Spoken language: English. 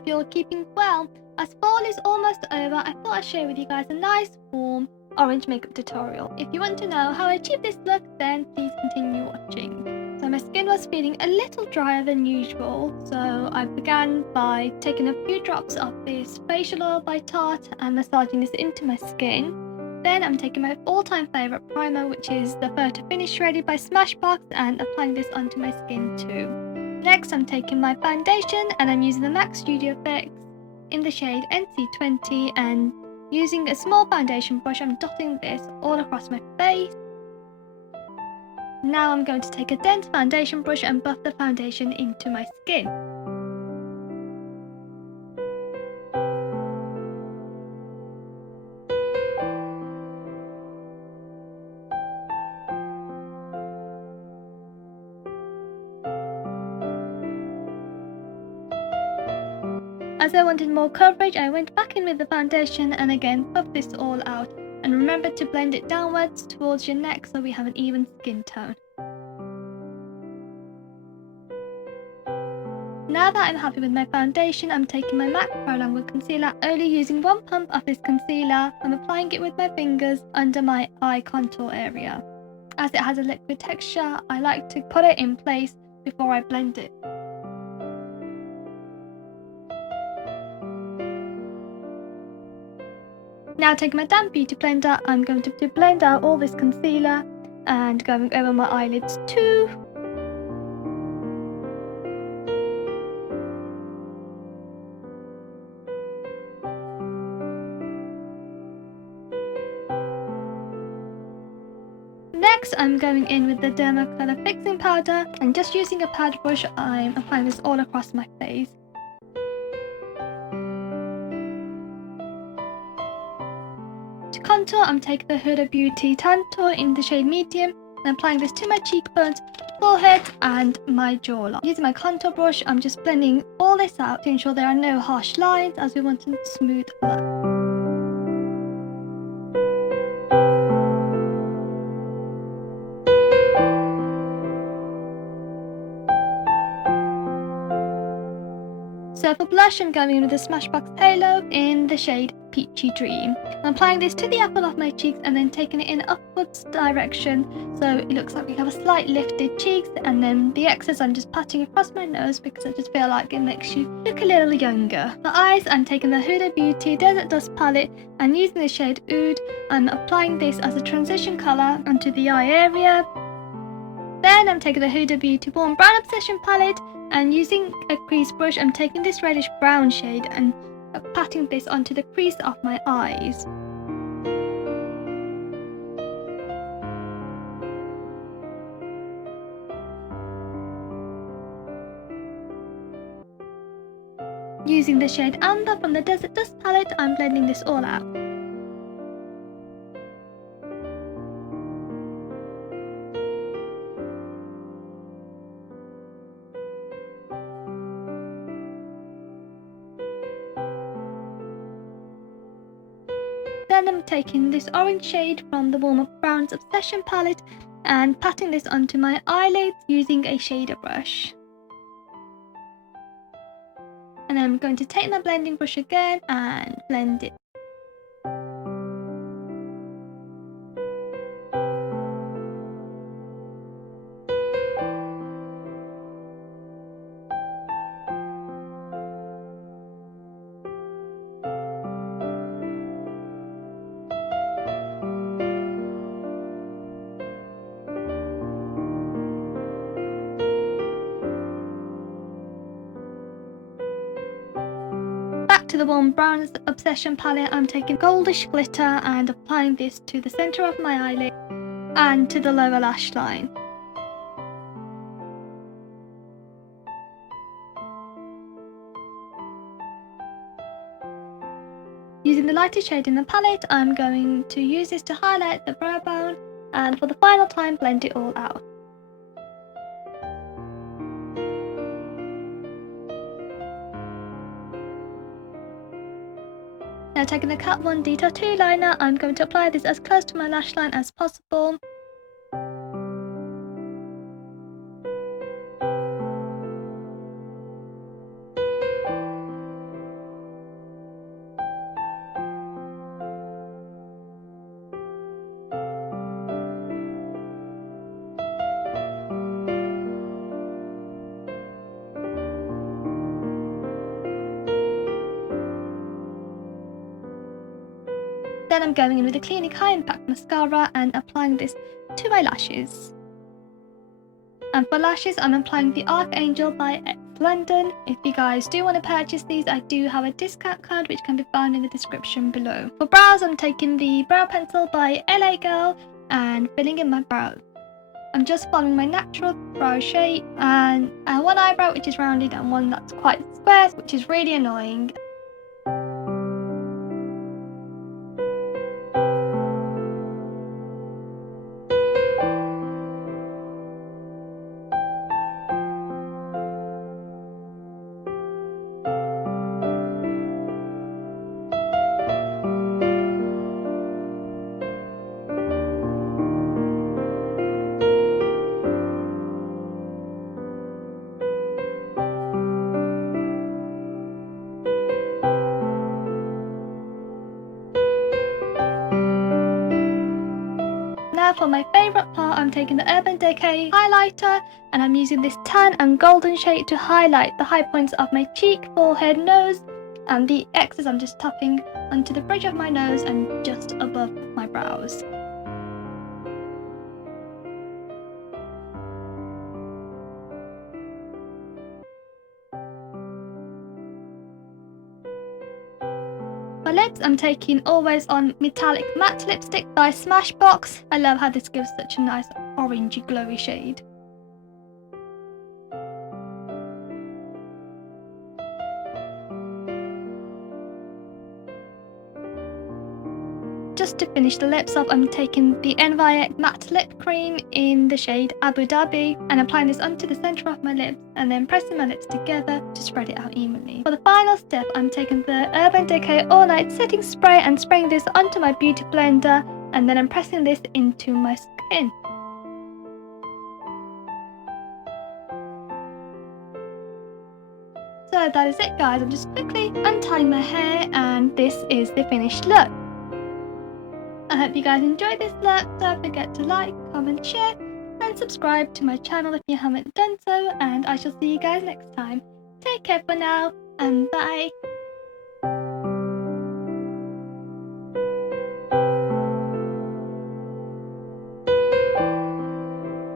hope you're keeping well. As fall is almost over, I thought I'd share with you guys a nice, warm, orange makeup tutorial. If you want to know how I achieved this look, then please continue watching. So my skin was feeling a little drier than usual, so I began by taking a few drops of this facial oil by Tarte and massaging this into my skin. Then I'm taking my all-time favourite primer, which is the Photo Finish Ready by Smashbox, and applying this onto my skin too. Next, I'm taking my foundation and I'm using the MAC Studio Fix in the shade NC20, and using a small foundation brush, I'm dotting this all across my face. Now I'm going to take a dense foundation brush and buff the foundation into my skin. As I wanted more coverage, I went back in with the foundation and again buffed this all out. And remember to blend it downwards towards your neck so we have an even skin tone. Now that I'm happy with my foundation, I'm taking my MAC Pro Longwear Concealer, only using one pump of this concealer. I'm applying it with my fingers under my eye contour area. As it has a liquid texture, I like to put it in place before I blend it. Now taking my damp beauty blender, I'm going to blend out all this concealer and going over my eyelids too. Next, I'm going in with the Dermacolor Fixing Powder, and just using a powder brush, I'm applying this all across my face. To contour, I'm taking the Huda Beauty Tantour in the shade Medium and applying this to my cheekbones, forehead and my jawline. Using my contour brush, I'm just blending all this out to ensure there are no harsh lines, as we want a smooth look. So for blush, I'm going in with the Smashbox Halo in the shade Peachy Dream. I'm applying this to the apple of my cheeks and then taking it in upwards direction so it looks like we have a slight lifted cheeks, and then the excess I'm just patting across my nose because I just feel like it makes you look a little younger. For eyes, I'm taking the Huda Beauty Desert Dust palette and using the shade Oud, I'm applying this as a transition colour onto the eye area. Then I'm taking the Huda Beauty Warm Brown Obsession palette and using a crease brush, I'm taking this reddish brown shade and patting this onto the crease of my eyes. Using the shade Amber from the Desert Dust palette, I'm blending this all out. Then I'm taking this orange shade from the Warm Up Browns Obsession palette and patting this onto my eyelids using a shader brush. And I'm going to take my blending brush again and blend it. To the Warm Browns Obsession palette, I'm taking goldish glitter and applying this to the centre of my eyelid and to the lower lash line. Using the lighter shade in the palette, I'm going to use this to highlight the brow bone and for the final time blend it all out. Now taking the Kat Von D Tattoo Liner, I'm going to apply this as close to my lash line as possible. Then I'm going in with the Clinique High Impact Mascara and applying this to my lashes. And for lashes, I'm applying the Archangel by X London. If you guys do want to purchase these, I do have a discount code which can be found in the description below. For brows, I'm taking the Brow Pencil by LA Girl and filling in my brows. I'm just following my natural brow shape and one eyebrow which is rounded and one that's quite square, which is really annoying. Now for my favourite part, I'm taking the Urban Decay highlighter and I'm using this tan and golden shade to highlight the high points of my cheek, forehead, nose, and the excess I'm just tapping onto the bridge of my nose and just above my brows. For lips, I'm taking Always On Metallic Matte Lipstick by Smashbox. I love how this gives such a nice orangey glowy shade. Just to finish the lips off, I'm taking the NYX Matte Lip Cream in the shade Abu Dhabi and applying this onto the centre of my lips and then pressing my lips together to spread it out evenly. For the final step, I'm taking the Urban Decay All Night Setting Spray and spraying this onto my beauty blender and then I'm pressing this into my skin. So that is it guys, I'm just quickly untying my hair and this is the finished look. I hope you guys enjoyed this look. Don't forget to like, comment, share and subscribe to my channel if you haven't done so, and I shall see you guys next time. Take care for now and bye.